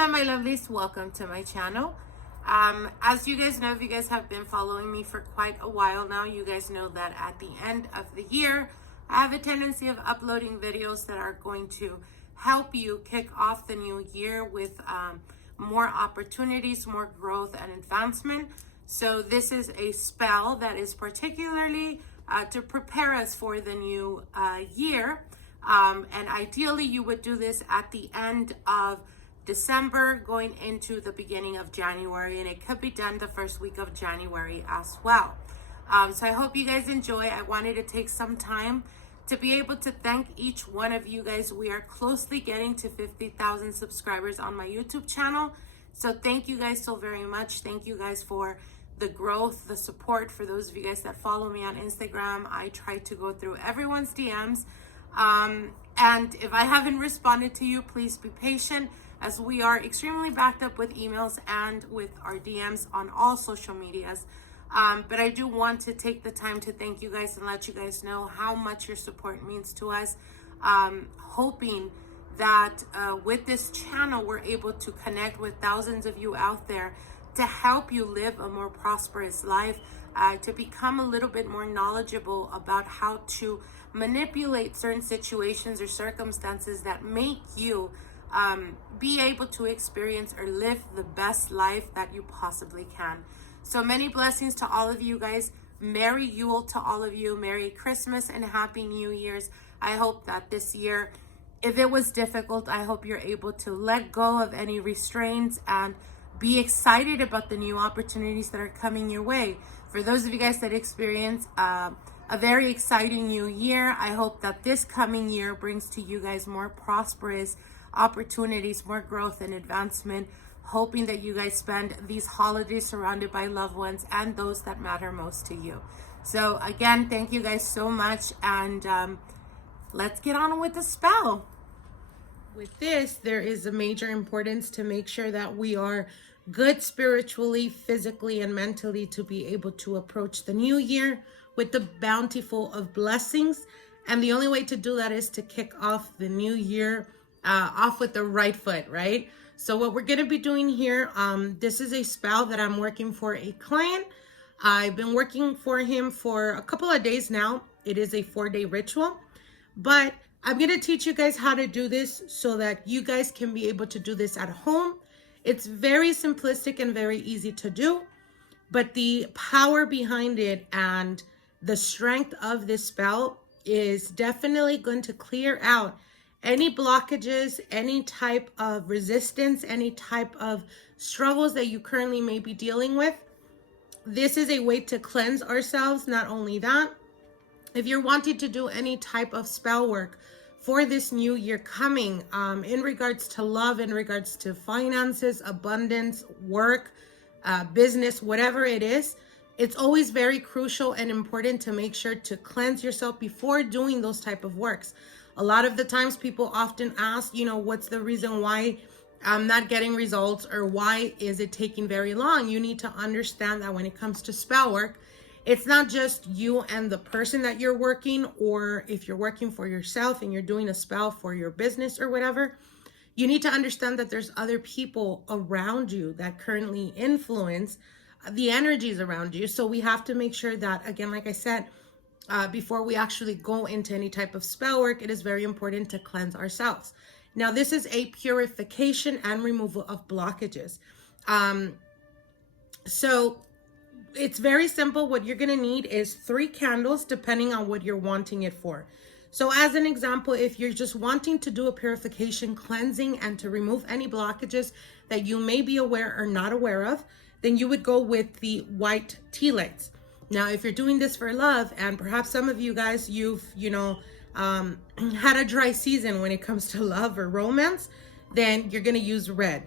Hola my lovelies, welcome to my channel. As you guys know, if you guys have been following me for quite a while now, you guys know that at the end of the year I have a tendency of uploading videos that are going to help you kick off the new year with more opportunities, more growth and advancement. So this is a spell that is particularly to prepare us for the new year, and ideally you would do this at the end of December going into the beginning of January, and it could be done the first week of January as well. So I hope you guys enjoy. I wanted to take some time to be able to thank each one of you guys. We are closely getting to 50,000 subscribers on my YouTube channel. So thank you guys so very much. Thank you guys for the growth, the support. For those of you guys that follow me on Instagram, I try to go through everyone's DMs. And if I haven't responded to you, please be patient, as we are extremely backed up with emails and with our DMs on all social medias. But I do want to take the time to thank you guys and let you guys know how much your support means to us. Hoping that with this channel, we're able to connect with thousands of you out there to help you live a more prosperous life, to become a little bit more knowledgeable about how to manipulate certain situations or circumstances that make you be able to experience or live the best life that you possibly can. So many blessings to all of you guys. Merry Yule to all of you. Merry Christmas and Happy New Year's. I hope that this year, if it was difficult, I hope you're able to let go of any restraints and be excited about the new opportunities that are coming your way. For those of you guys that experience a very exciting new year, I hope that this coming year brings to you guys more prosperous opportunities, more growth and advancement, hoping that you guys spend these holidays surrounded by loved ones and those that matter most to you. So again, thank you guys so much, and let's get on with the spell. With this, there is a major importance to make sure that we are good spiritually, physically, and mentally to be able to approach the new year with the bountiful of blessings. And the only way to do that is to kick off the new year off with the right foot, right? So what we're going to be doing here, this is a spell that I'm working for a client. I've been working for him for a couple of days now. It is a 4-day ritual, but I'm going to teach you guys how to do this so that you guys can be able to do this at home. It's very simplistic and very easy to do, but the power behind it and the strength of this spell is definitely going to clear out any blockages, any type of resistance, any type of struggles that you currently may be dealing with. This is a way to cleanse ourselves. Not only that, if you're wanting to do any type of spell work for this new year coming, in regards to love, in regards to finances, abundance, work, business, whatever it is, it's always very crucial and important to make sure to cleanse yourself before doing those type of works. A lot of the times people often ask, what's the reason why I'm not getting results, or why is it taking very long? You need to understand that when it comes to spell work, it's not just you and the person that you're working, or if you're working for yourself and you're doing a spell for your business or whatever, you need to understand that there's other people around you that currently influence the energies around you. So we have to make sure that, again, like I said, before we actually go into any type of spell work, it is very important to cleanse ourselves. Now, this is a purification and removal of blockages. So it's very simple. What you're going to need is 3 candles, depending on what you're wanting it for. So as an example, if you're just wanting to do a purification, cleansing, and to remove any blockages that you may be aware or not aware of, then you would go with the white tea lights. Now, if you're doing this for love, and perhaps some of you guys, you've, had a dry season when it comes to love or romance, then you're going to use red.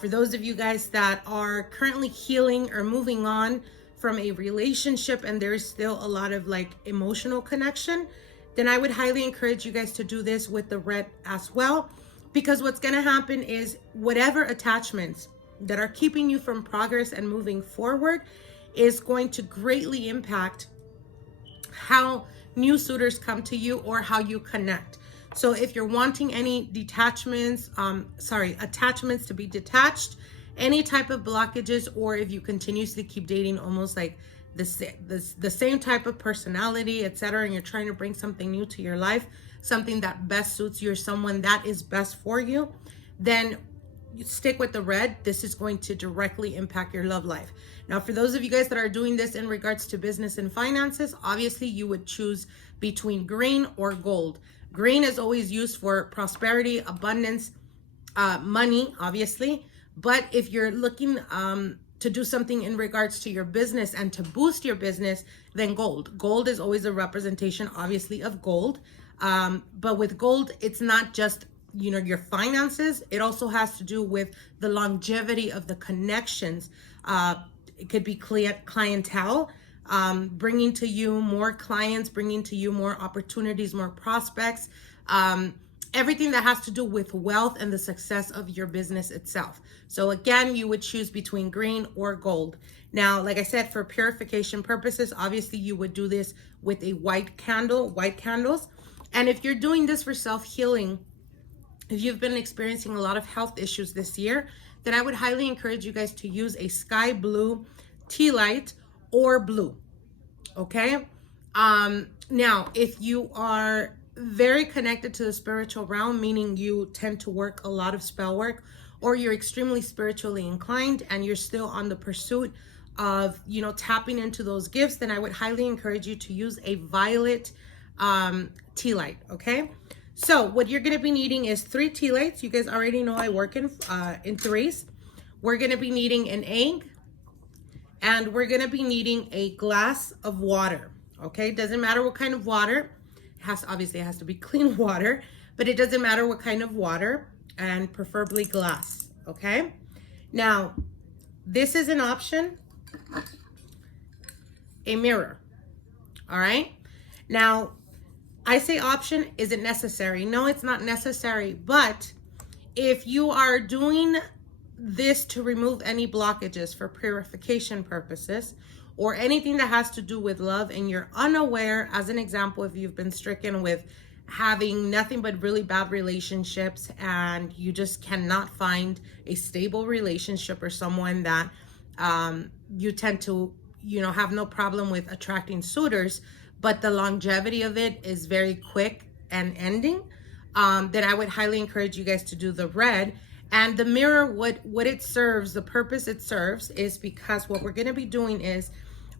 For those of you guys that are currently healing or moving on from a relationship and there's still a lot of emotional connection, then I would highly encourage you guys to do this with the red as well, because what's going to happen is whatever attachments that are keeping you from progress and moving forward is going to greatly impact how new suitors come to you or how you connect. So if you're wanting any attachments to be detached, any type of blockages, or if you continuously keep dating almost like the same type of personality, etc., and you're trying to bring something new to your life, something that best suits you, or someone that is best for you, then you stick with the red. This is going to directly impact your love life. Now, for those of you guys that are doing this in regards to business and finances, obviously you would choose between green or gold. Green is always used for prosperity, abundance, money, obviously. But if you're looking to do something in regards to your business and to boost your business, then gold. Gold is always a representation, obviously, of gold. But with gold, it's not just, you know, your finances. It also has to do with the longevity of the connections. It could be clientele, bringing to you more clients, bringing to you more opportunities, more prospects, everything that has to do with wealth and the success of your business itself. So again, you would choose between green or gold. Now, like I said, for purification purposes, obviously you would do this with a white candles. And if you're doing this for self-healing, if you've been experiencing a lot of health issues this year, then I would highly encourage you guys to use a sky blue tea light or blue, okay? Now, if you are very connected to the spiritual realm, meaning you tend to work a lot of spell work, or you're extremely spiritually inclined and you're still on the pursuit of, you know, tapping into those gifts, then I would highly encourage you to use a violet tea light, okay? So what you're going to be needing is 3 tea lights. You guys already know I work in threes. We're going to be needing an egg, and we're going to be needing a glass of water, okay? Doesn't matter what kind of water. Obviously it has to be clean water, but it doesn't matter what kind of water, and preferably glass, okay? Now, this is an option, a mirror, all right? Now, I say option, is it necessary? No, it's not necessary, but if you are doing this to remove any blockages for purification purposes, or anything that has to do with love, and you're unaware, as an example, if you've been stricken with having nothing but really bad relationships and you just cannot find a stable relationship, or someone that you tend to, you know, have no problem with attracting suitors, but the longevity of it is very quick and ending, then I would highly encourage you guys to do the red. And the mirror, what it serves, the purpose it serves is because what we're going to be doing is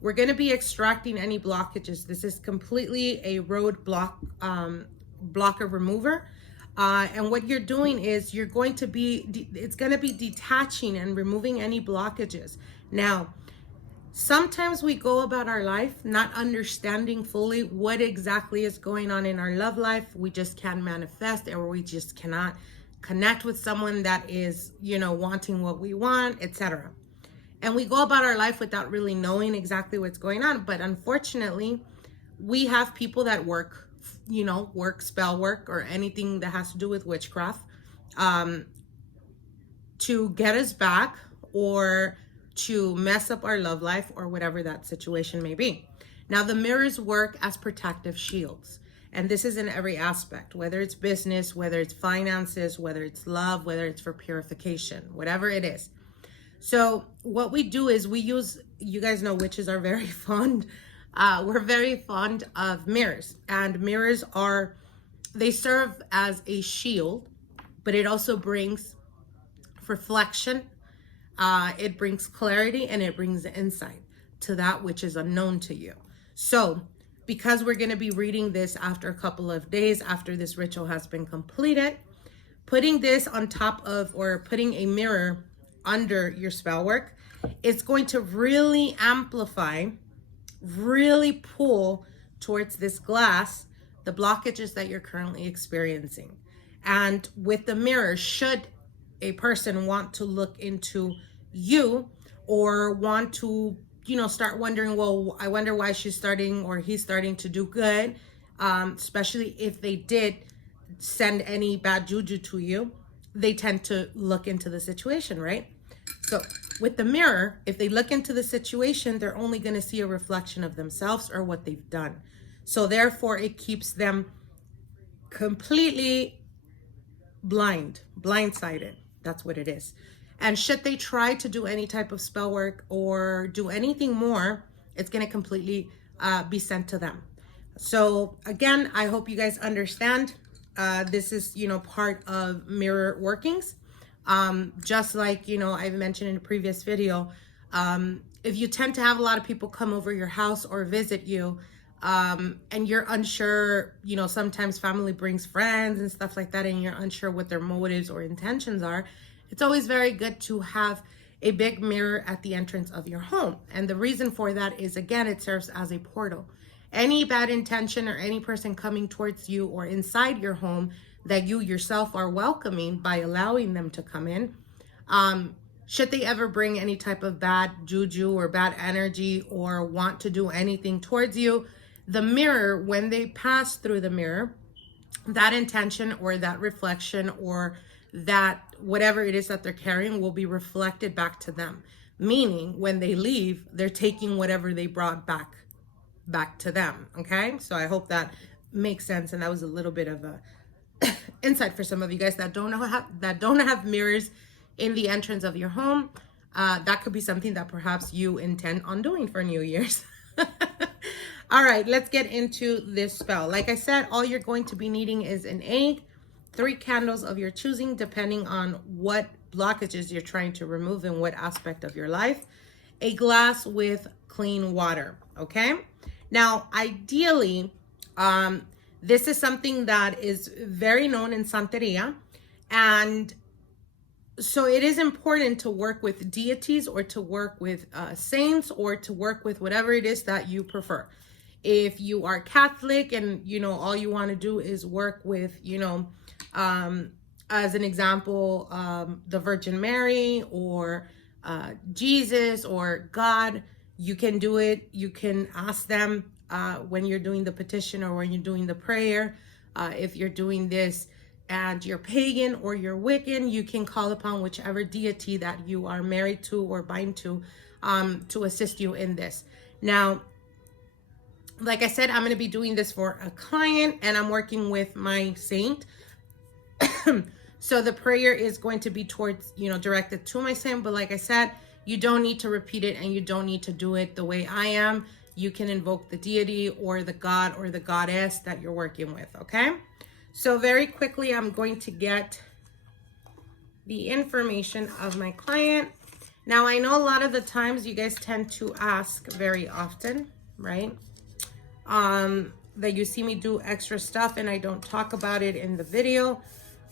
we're going to be extracting any blockages. This is completely a road blocker remover. And what you're doing is you're going to be, it's going to be detaching and removing any blockages. Now, sometimes we go about our life not understanding fully what exactly is going on in our love life. We just can't manifest, or we just cannot connect with someone that is, you know, wanting what we want, etc. And we go about our life without really knowing exactly what's going on. But unfortunately, we have people that work, you know, work spell work or anything that has to do with witchcraft to get us back, or to mess up our love life, or whatever that situation may be. Now, the mirrors work as protective shields. And this is in every aspect, whether it's business, whether it's finances, whether it's love, whether it's for purification, whatever it is. So what we do is we use, you guys know witches are very fond, we're very fond of mirrors. And mirrors they serve as a shield, but it also brings reflection, it brings clarity, and it brings insight to that which is unknown to you. So because we're going to be reading this after a couple of days after this ritual has been completed, putting this on top of, or putting a mirror under your spell work, it's going to really amplify, really pull towards this glass the blockages that you're currently experiencing. And with the mirror, should a person want to look into you, or want to, you know, start wondering, well, I wonder why she's starting, or he's starting to do good, especially if they did send any bad juju to you, they tend to look into the situation, right? So with the mirror, if they look into the situation, they're only going to see a reflection of themselves or what they've done. So therefore, it keeps them completely blindsided. That's what it is. And should they try to do any type of spell work or do anything more, it's going to completely be sent to them. So again, I hope you guys understand. This is, you know, part of mirror workings. Just like, you know, I've mentioned in a previous video, if you tend to have a lot of people come over your house or visit you, and you're unsure, you know, sometimes family brings friends and stuff like that, and you're unsure what their motives or intentions are, it's always very good to have a big mirror at the entrance of your home. And the reason for that is, again, it serves as a portal. Any bad intention or any person coming towards you or inside your home that you yourself are welcoming by allowing them to come in, should they ever bring any type of bad juju or bad energy or want to do anything towards you, the mirror, when they pass through the mirror, that intention or that reflection or that whatever it is that they're carrying will be reflected back to them. Meaning when they leave, they're taking whatever they brought back to them. Okay, so I hope that makes sense, and that was a little bit of a insight for some of you guys that don't have mirrors in the entrance of your home. That could be something that perhaps you intend on doing for New Year's. All right, let's get into this spell. Like I said, all you're going to be needing is an egg, 3 candles of your choosing, depending on what blockages you're trying to remove in what aspect of your life, a glass with clean water. Okay, now ideally, this is something that is very known in Santeria, and so it is important to work with deities or to work with saints or to work with whatever it is that you prefer. If you are Catholic and, you know, all you want to do is work with, you know, as an example, the Virgin Mary or Jesus or God, you can do it. You can ask them when you're doing the petition or when you're doing the prayer. If you're doing this and you're pagan or you're Wiccan, you can call upon whichever deity that you are married to or bind to assist you in this. Now, like I said, I'm going to be doing this for a client and I'm working with my saint. So the prayer is going to be towards, you know, directed to my saint. But like I said, you don't need to repeat it and you don't need to do it the way I am. You can invoke the deity or the god or the goddess that you're working with. Okay. So very quickly, I'm going to get the information of my client. Now, I know a lot of the times you guys tend to ask very often, right? That you see me do extra stuff and I don't talk about it in the video.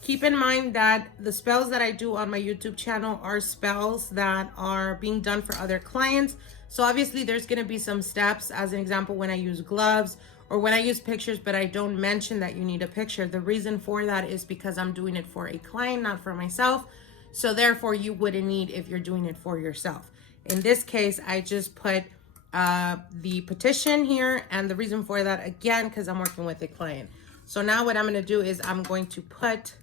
Keep in mind that the spells that I do on my YouTube channel are spells that are being done for other clients. So obviously there's going to be some steps, as an example, when I use gloves or when I use pictures, but I don't mention that you need a picture. The reason for that is because I'm doing it for a client, not for myself. So therefore you wouldn't need if you're doing it for yourself. In this case, I just put the petition here, and the reason for that, again, because I'm working with a client. So now what I'm going to do is I'm going to put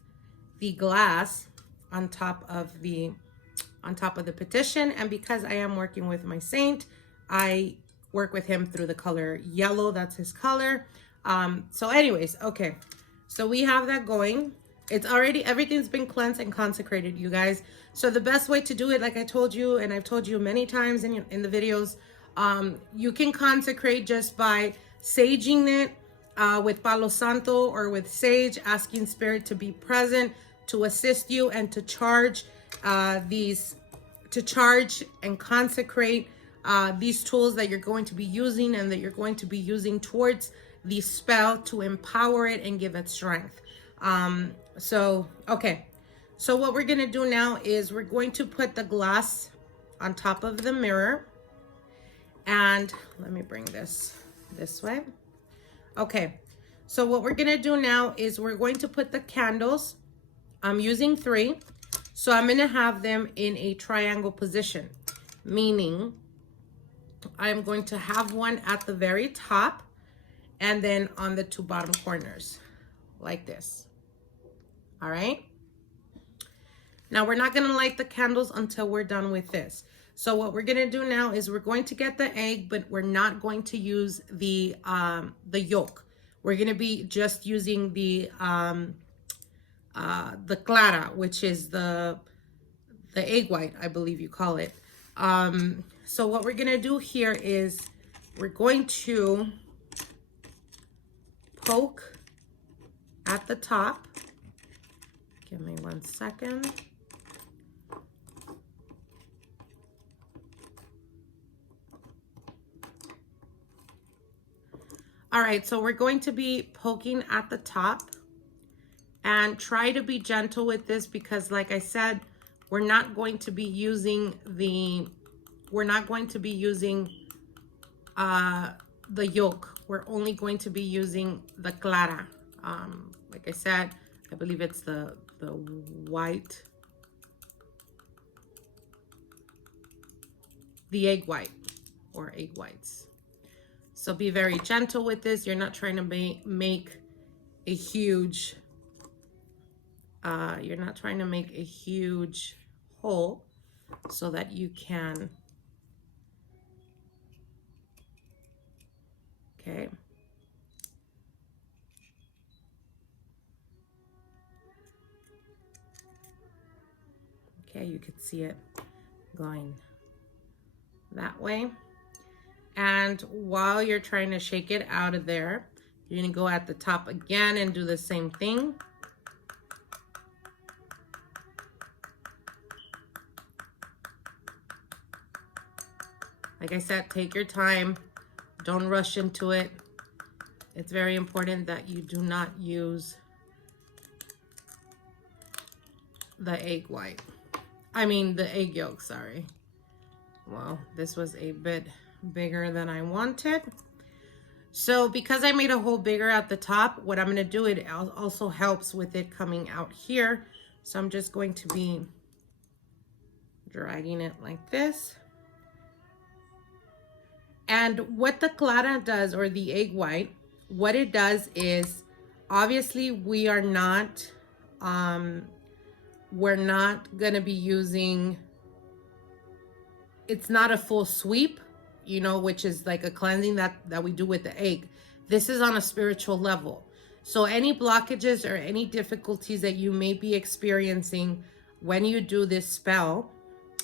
the glass on top of the petition, and because I am working with my saint, I work with him through the color yellow. That's his color. So anyways, okay, so we have that going. It's already, everything's been cleansed and consecrated, you guys. So the best way to do it, like I told you, and I've told you many times in the videos, you can consecrate just by saging it with Palo Santo or with sage, asking spirit to be present, to assist you and to charge and consecrate these tools that you're going to be using and that you're going to be using towards the spell to empower it and give it strength. Okay. So what we're going to do now is we're going to put the glass on top of the mirror. And let me bring this way. Okay. So what we're going to do now is we're going to put the candles. I'm using 3. So I'm going to have them in a triangle position, meaning I'm going to have one at the very top and then on the 2 bottom corners like this. All right. Now we're not going to light the candles until we're done with this. So what we're going to do now is we're going to get the egg, but we're not going to use the yolk. we're going to be just using the clara, which is the egg white, I believe you call it. So what we're going to do here is we're going to poke at the top. Give me 1 second. All right, so we're going to be poking at the top, and try to be gentle with this because, like I said, we're not going to be using the yolk. We're only going to be using the clara. Like I said, I believe it's the white, the egg white or egg whites. So be very gentle with this. You're not trying to make a huge, you're not trying to make a huge hole so that you can, okay. Okay, you can see it going that way. And while you're trying to shake it out of there, you're gonna go at the top again and do the same thing. Like I said, take your time. Don't rush into it. It's very important that you do not use the egg white. I mean, the egg yolk, sorry. Well, this was a bit bigger than I wanted. So because I made a hole bigger at the top, what I'm going to do, it also helps with it coming out here. So I'm just going to be dragging it like this. And what the clara does, or the egg white, what it does is, obviously we're not going to be using, it's not a full sweep, you know, which is like a cleansing that we do with the egg. This is on a spiritual level. So any blockages or any difficulties that you may be experiencing when you do this spell,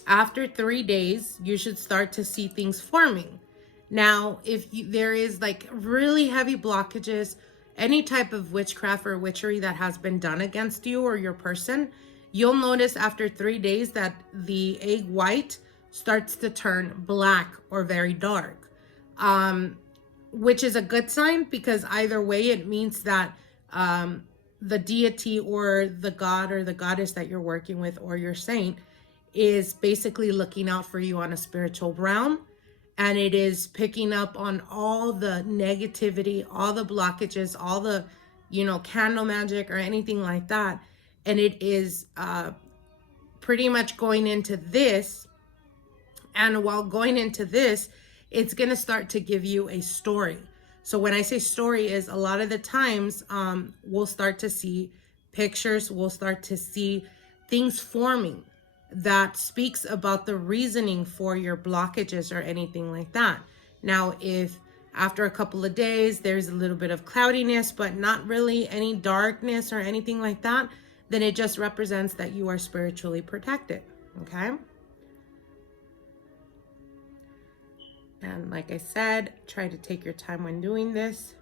after 3 days, you should start to see things forming. Now, if there is like really heavy blockages, any type of witchcraft or witchery that has been done against you or your person, you'll notice after 3 days that the egg white starts to turn black or very dark, which is a good sign, because either way it means that the deity or the god or the goddess that you're working with or your saint is basically looking out for you on a spiritual realm, and it is picking up on all the negativity, all the blockages, all the, you know, candle magic or anything like that, and it is pretty much going into this. And while going into this, it's going to start to give you a story. So when I say story, is a lot of the times we'll start to see pictures, we'll start to see things forming that speaks about the reasoning for your blockages or anything like that. Now, if after a couple of days there's a little bit of cloudiness, but not really any darkness or anything like that, then it just represents that you are spiritually protected, okay? And like I said, try to take your time when doing this.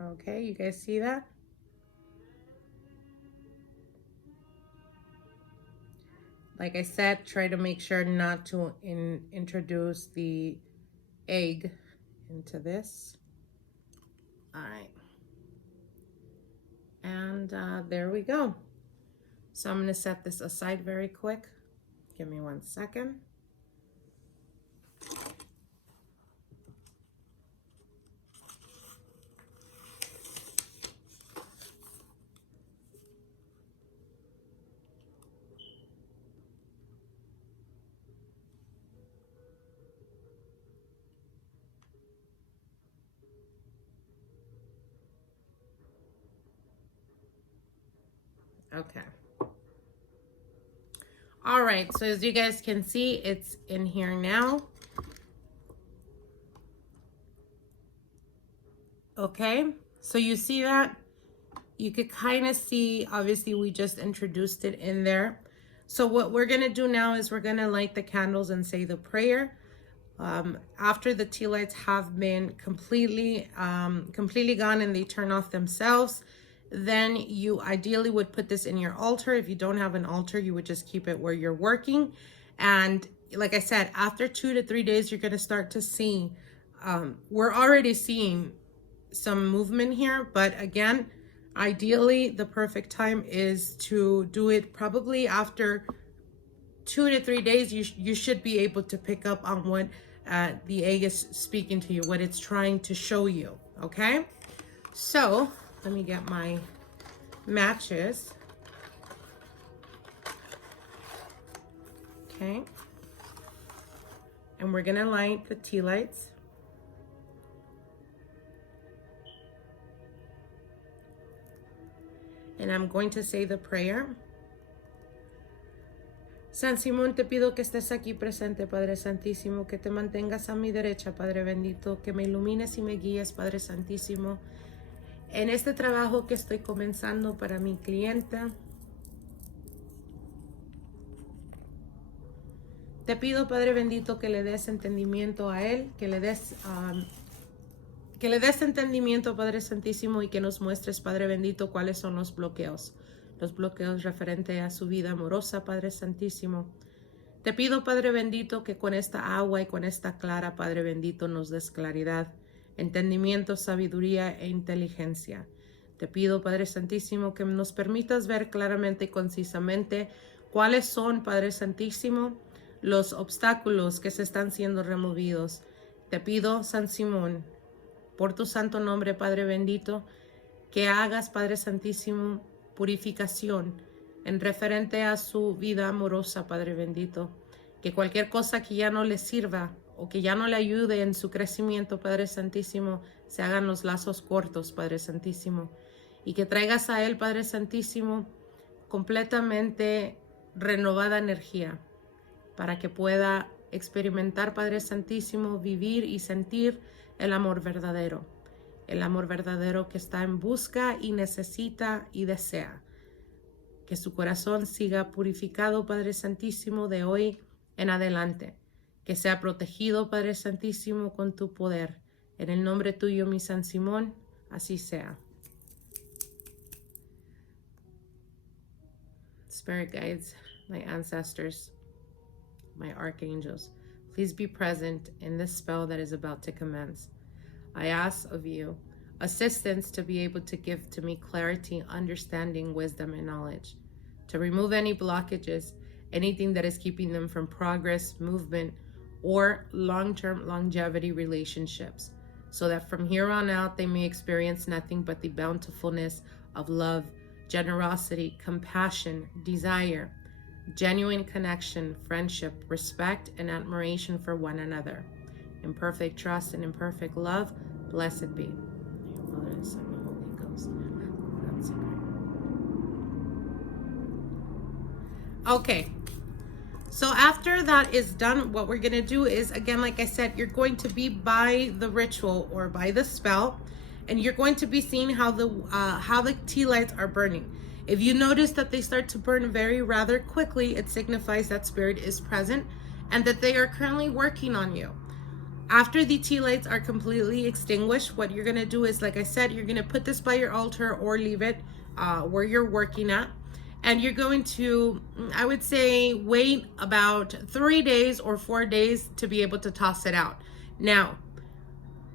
Okay, you guys see that? Like I said, try to make sure not to introduce the egg into this. All right. And there we go. So I'm going to set this aside very quick. Give me 1 second. Okay. All right, so as you guys can see, it's in here now. Okay, so you see that? You could kind of see, obviously we just introduced it in there. So what we're gonna do now is we're gonna light the candles and say the prayer. After the tea lights have been completely gone and they turn off themselves, then you ideally would put this in your altar. If you don't have an altar, you would just keep it where you're working. And like I said, after 2 to 3 days, you're going to start to see, we're already seeing some movement here. But again, ideally, the perfect time is to do it probably after 2 to 3 days. You should be able to pick up on what the egg is speaking to you, what it's trying to show you. Okay, so let me get my matches. Okay, and we're gonna light the tea lights. And I'm going to say the prayer. San Simón, te pido que estés aquí presente, Padre Santísimo, que te mantengas a mi derecha, Padre bendito, que me ilumines y me guíes, Padre Santísimo, en este trabajo que estoy comenzando para mi clienta. Te pido, Padre bendito, que le des entendimiento a él, que le des entendimiento, Padre Santísimo, y que nos muestres, Padre bendito, cuáles son los bloqueos referente a su vida amorosa, Padre Santísimo. Te pido, Padre bendito, que con esta agua y con esta clara, Padre bendito, nos des claridad, entendimiento, sabiduría e inteligencia. Te pido, Padre Santísimo, que nos permitas ver claramente y concisamente cuáles son, Padre Santísimo, los obstáculos que se están siendo removidos. Te pido, San Simón, por tu santo nombre, Padre bendito, que hagas, Padre Santísimo, purificación en referente a su vida amorosa, Padre bendito. Que cualquier cosa que ya no le sirva o que ya no le ayude en su crecimiento, Padre Santísimo, se hagan los lazos cortos, Padre Santísimo. Y que traigas a él, Padre Santísimo, completamente renovada energía para que pueda experimentar, Padre Santísimo, vivir y sentir el amor verdadero que está en busca y necesita y desea. Que su corazón siga purificado, Padre Santísimo, de hoy en adelante. Que sea protegido, Padre Santísimo, con tu poder. En el nombre tuyo, mi San Simón, así sea. Spirit guides, my ancestors, my archangels, please be present in this spell that is about to commence. I ask of you assistance to be able to give to me clarity, understanding, wisdom, and knowledge, to remove any blockages, anything that is keeping them from progress, movement, or long-term longevity relationships, so that from here on out they may experience nothing but the bountifulness of love, generosity, compassion, desire, genuine connection, friendship, respect, and admiration for one another. In perfect trust and in perfect love, blessed be. Father, and Son, and Holy Ghost. Okay, so after that is done, what we're gonna do is, again, like I said, you're going to be by the ritual or by the spell, and you're going to be seeing how the tea lights are burning. If you notice that they start to burn rather quickly, it signifies that spirit is present and that they are currently working on you. After the tea lights are completely extinguished, what you're going to do is, like I said, you're going to put this by your altar or leave it where you're working at. And you're going to, I would say, wait about 3 days or 4 days to be able to toss it out. Now,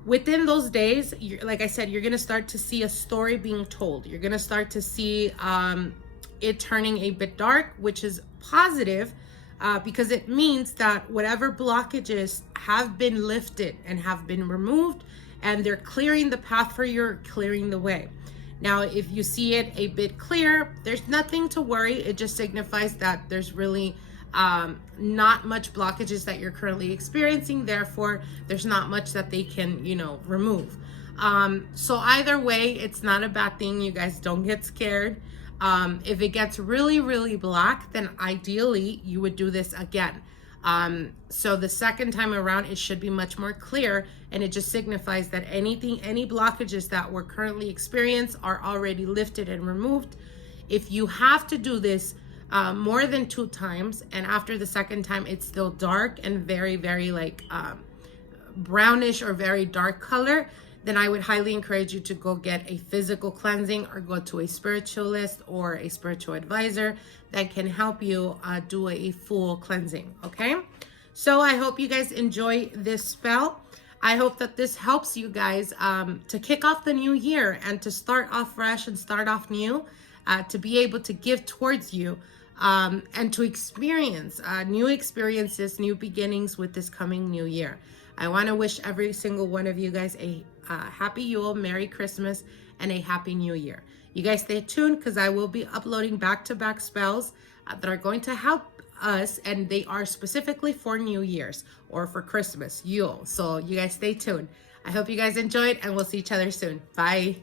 within those days, like I said, you're going to start to see a story being told. You're going to start to see it turning a bit dark, which is positive because it means that whatever blockages have been lifted and have been removed, and they're clearing the path for you, clearing the way. Now, if you see it a bit clear, there's nothing to worry. It just signifies that there's really not much blockages that you're currently experiencing. Therefore, there's not much that they can, remove. So either way, it's not a bad thing. You guys don't get scared. If it gets really, really black, then ideally you would do this again. So the second time around, it should be much more clear, and it just signifies that any blockages that we're currently experiencing are already lifted and removed. If you have to do this more than 2 times, and after the second time it's still dark and very, very like brownish or very dark color, then I would highly encourage you to go get a physical cleansing or go to a spiritualist or a spiritual advisor that can help you do a full cleansing, okay? So I hope you guys enjoy this spell. I hope that this helps you guys to kick off the new year and to start off fresh and start off new, to be able to give towards you and to experience new experiences, new beginnings with this coming new year. I want to wish every single one of you guys a happy Yule, Merry Christmas, and a happy New Year. You guys stay tuned because I will be uploading back-to-back spells that are going to help us, and they are specifically for New Year's or for Christmas, Yule. So you guys stay tuned. I hope you guys enjoyed, and we'll see each other soon. Bye.